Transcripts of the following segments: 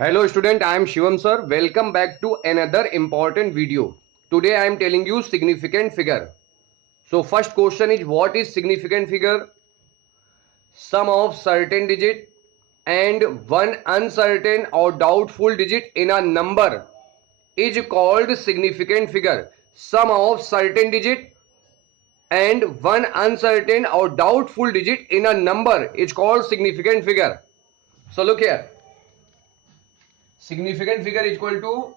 Hello student, I am Shivam sir. Welcome back to another important video. Today I am telling you significant figure. So first question is, what is significant figure? Sum of certain digit and one uncertain or doubtful digit in a number is called significant figure. Sum of certain digit and one uncertain or doubtful digit in a number is called significant figure. So look here. Significant figure is equal to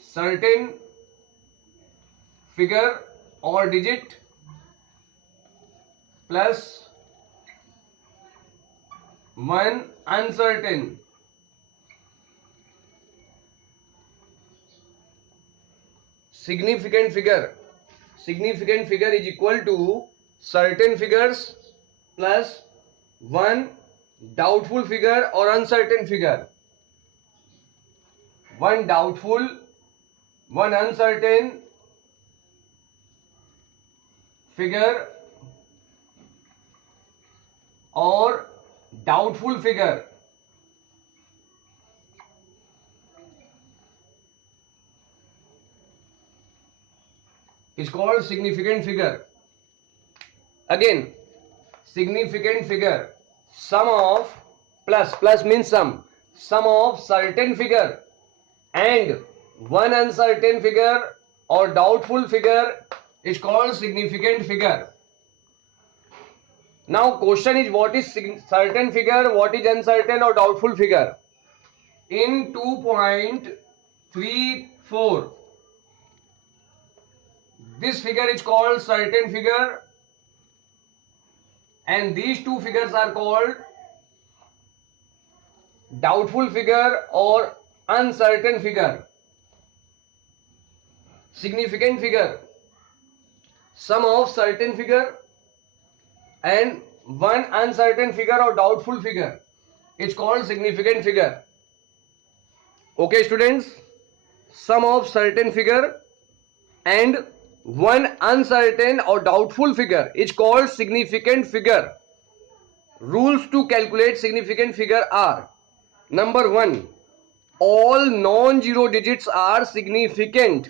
certain figure or digit plus one uncertain significant figure. Significant figure is equal to certain figures plus one doubtful figure or uncertain figure. One doubtful, one uncertain figure or doubtful figure is called significant figure. Again, significant figure, sum of plus means sum of certain figure and one uncertain figure or doubtful figure is called significant figure. Now question is, what is certain figure, what is uncertain or doubtful figure? In 2.34 this figure is called certain figure and these two figures are called doubtful figure or uncertain figure. Significant figure, sum of certain figure and one uncertain figure or doubtful figure, it's called significant figure. Okay students, sum of certain figure and one uncertain or doubtful figure is called significant figure. Rules to calculate significant figure are: number 1, all non-zero digits are significant.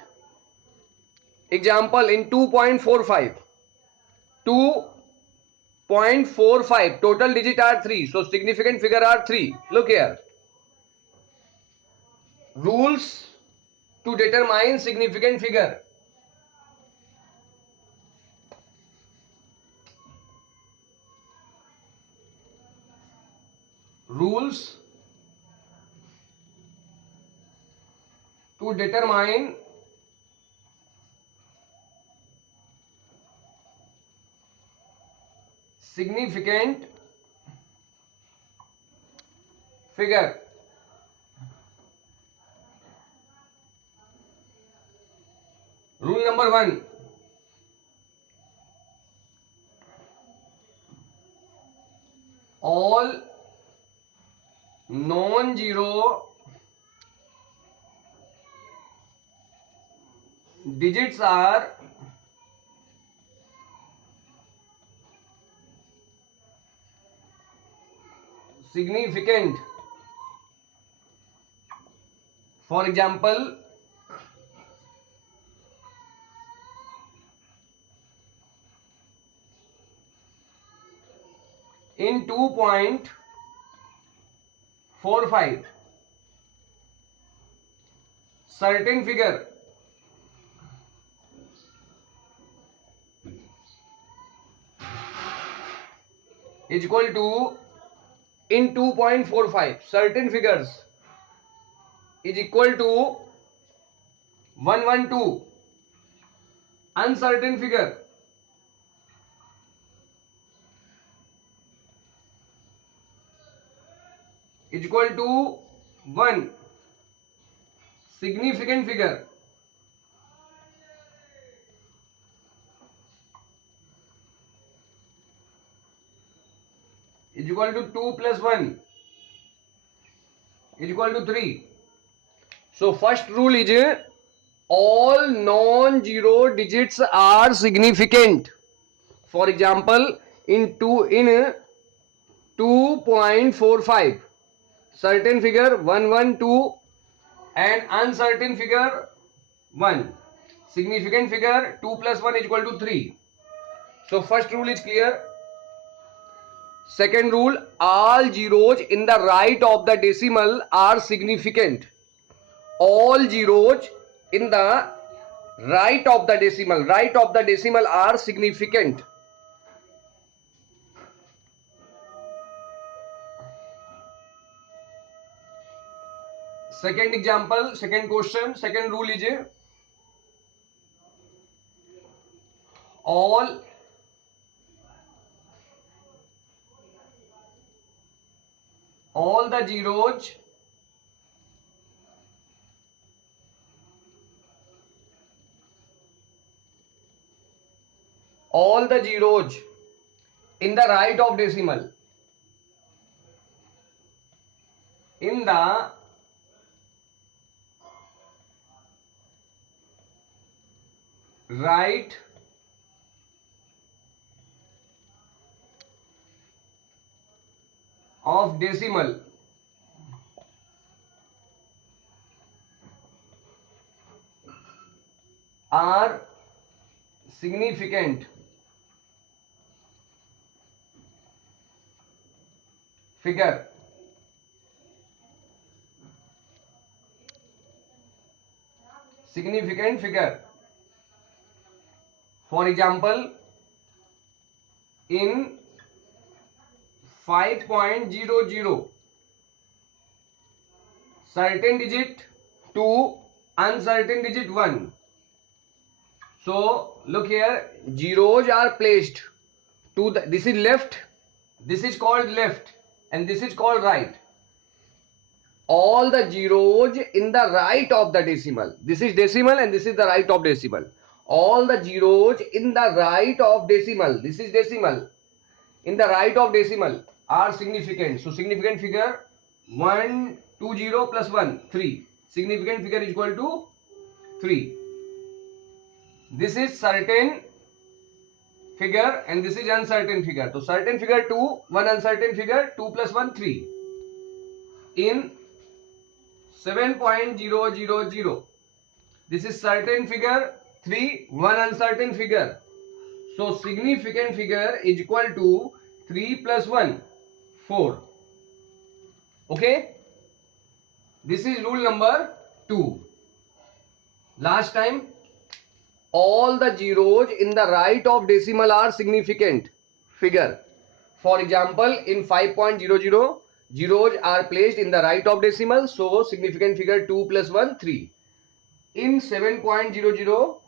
Example, in 2.45 2.45 total digit are 3, so significant figure are 3. Look here, rules to determine significant figure. Rules to determine significant figure. Rule number 1, all non-zero digits are significant. For example, in 2.45 certain figure is equal to, in 2.45 certain figures is equal to 112, uncertain figure is equal to 1, significant figure is equal to 2 plus 1 is equal to 3. So first rule is, all non-zero digits are significant. For example, in 2.45. Certain figure 112 and uncertain figure 1. Significant figure 2 plus 1 is equal to 3. So first rule is clear. Second rule, all zeros in the right of the decimal are significant. All zeros in the right of the decimal are significant. Second example, second question, second rule is all the zeros in the right of decimal in the right of decimal are significant figure. Significant figure. For example, in 5.00, certain digit 2, uncertain digit 1. So look here, zeros are placed to the, this is left, this is called left, and this is called right. All the zeros in the right of the decimal. This is decimal and this is the right of decimal. All the zeros in the right of decimal. This is decimal. In the right of decimal are significant. So significant figure 120 plus 1, 3. Significant figure is equal to 3. This is certain figure and this is uncertain figure. So certain figure 2, 1 uncertain figure 2 plus 1, 3. In 7.000, this is certain figure 3, 1 uncertain figure. So significant figure is equal to 3 plus 1, 4. Okay. This is rule number 2. Last time, all the zeros in the right of decimal are significant figure. For example, in 5.00, zeros are placed in the right of decimal, so significant figure 2 plus 1, 3. In 7.000,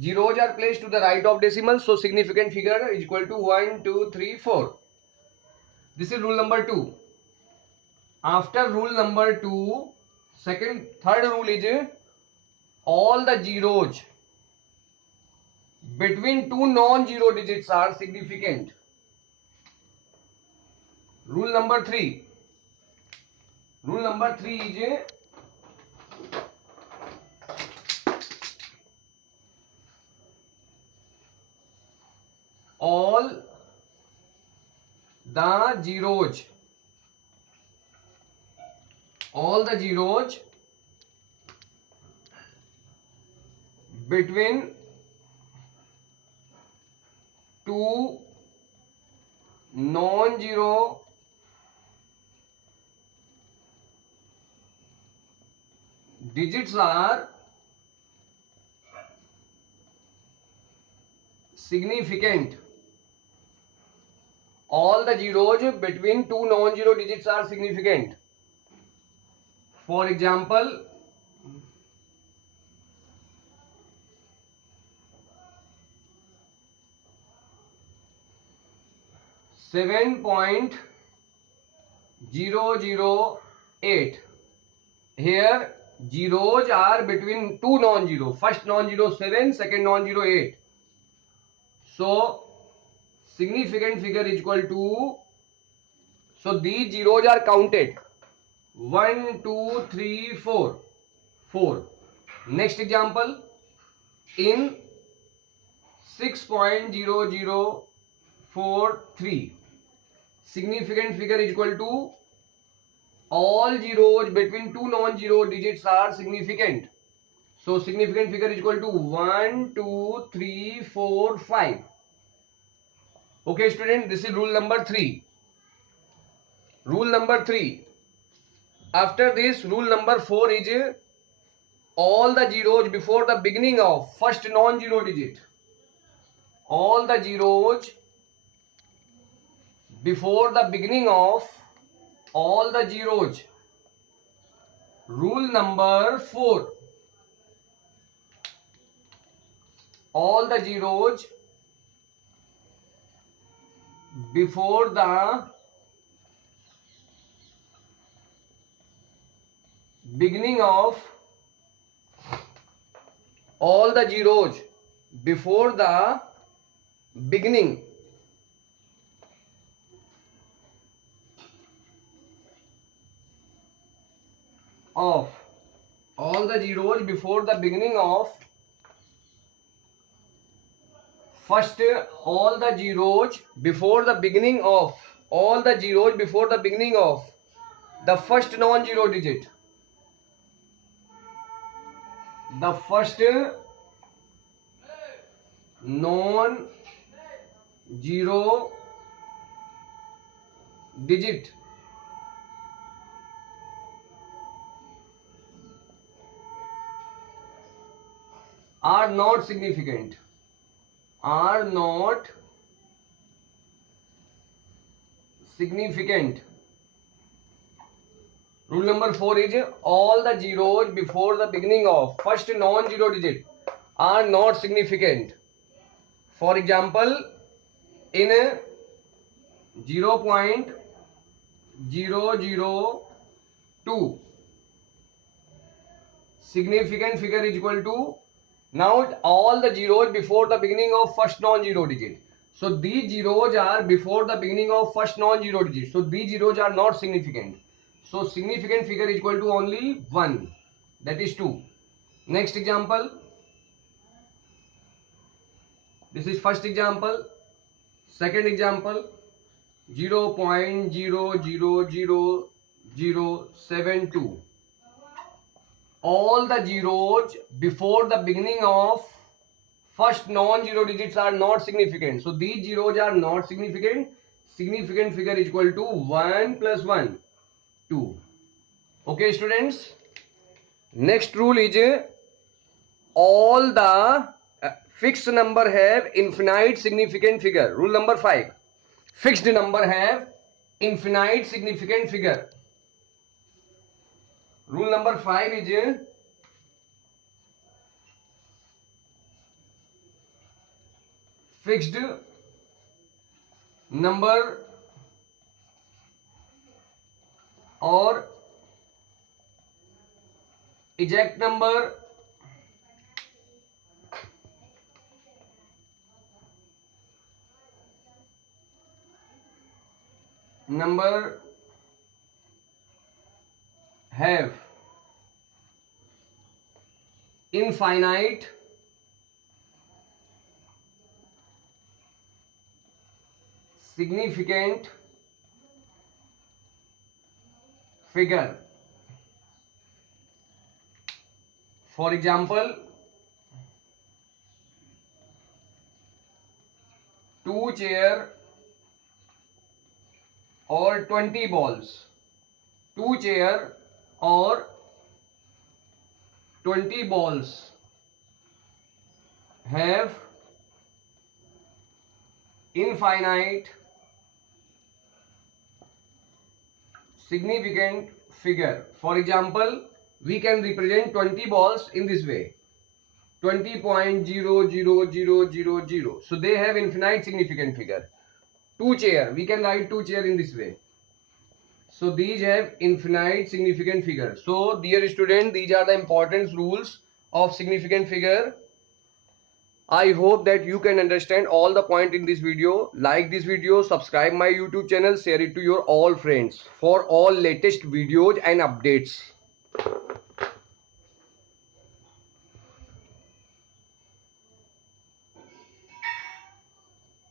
zeros are placed to the right of decimal, so significant figure is equal to 1, 2, 3, 4. This is rule number 2. After rule number 2, third rule is all the zeros between two non-zero digits are significant. Rule number 3. Rule number 3 is all the zeros between two non-zero digits are significant. All the zeros between two non-zero digits are significant. For example, 7.008. Here zeros are between two non-zero. First non-zero 7, second non-zero 8. So significant figure is equal to, so these zeros are counted 1, 2, 3, 4. 4. Next example, in 6.008, 4, 3. Significant figure is equal to all zeros between two non-zero digits are significant. So significant figure is equal to 1, 2, 3, 4, 5. Okay, student, this is rule number 3. Rule number 3. After this, rule number 4 is all the zeros before the beginning of first non-zero digit. All the zeros before the beginning of all the zeros. Rule number 4. All the zeros before the beginning of all the zeros before the beginning of all the zeros before the beginning of first all the zeros before the beginning of all the zeros before the beginning of the first non-zero digit. The first non-zero digit are not significant. Are not significant. Rule number 4 is all the zeros before the beginning of first non-zero digit are not significant. For example, in 0.002, significant figure is equal to, now all the zeros before the beginning of first non-zero digit. So these zeros are before the beginning of first non-zero digit. So these zeros are not significant. So significant figure is equal to only 1, that is 2. Next example. This is first example. Second example, 0.000072. All the zeros before the beginning of first non-zero digits are not significant. So these zeros are not significant. Significant figure is equal to 1 plus 1, 2. Okay, students. Next rule is all the fixed number have infinite significant figure. Rule number 5. Fixed number have infinite significant figure. Rule number 5 is fixed number or exact number have infinite significant figure. For example, 2 chair or 20 balls. 2 chair or 20 balls have infinite significant figure. For example, we can represent 20 balls in this way, 20.00000. So they have infinite significant figure. 2 chair, we can write 2 chair in this way. So these have infinite significant figure. So dear student, these are the important rules of significant figure. I hope that you can understand all the point in this video. Like this video, subscribe my YouTube channel, share it to your all friends for all latest videos and updates.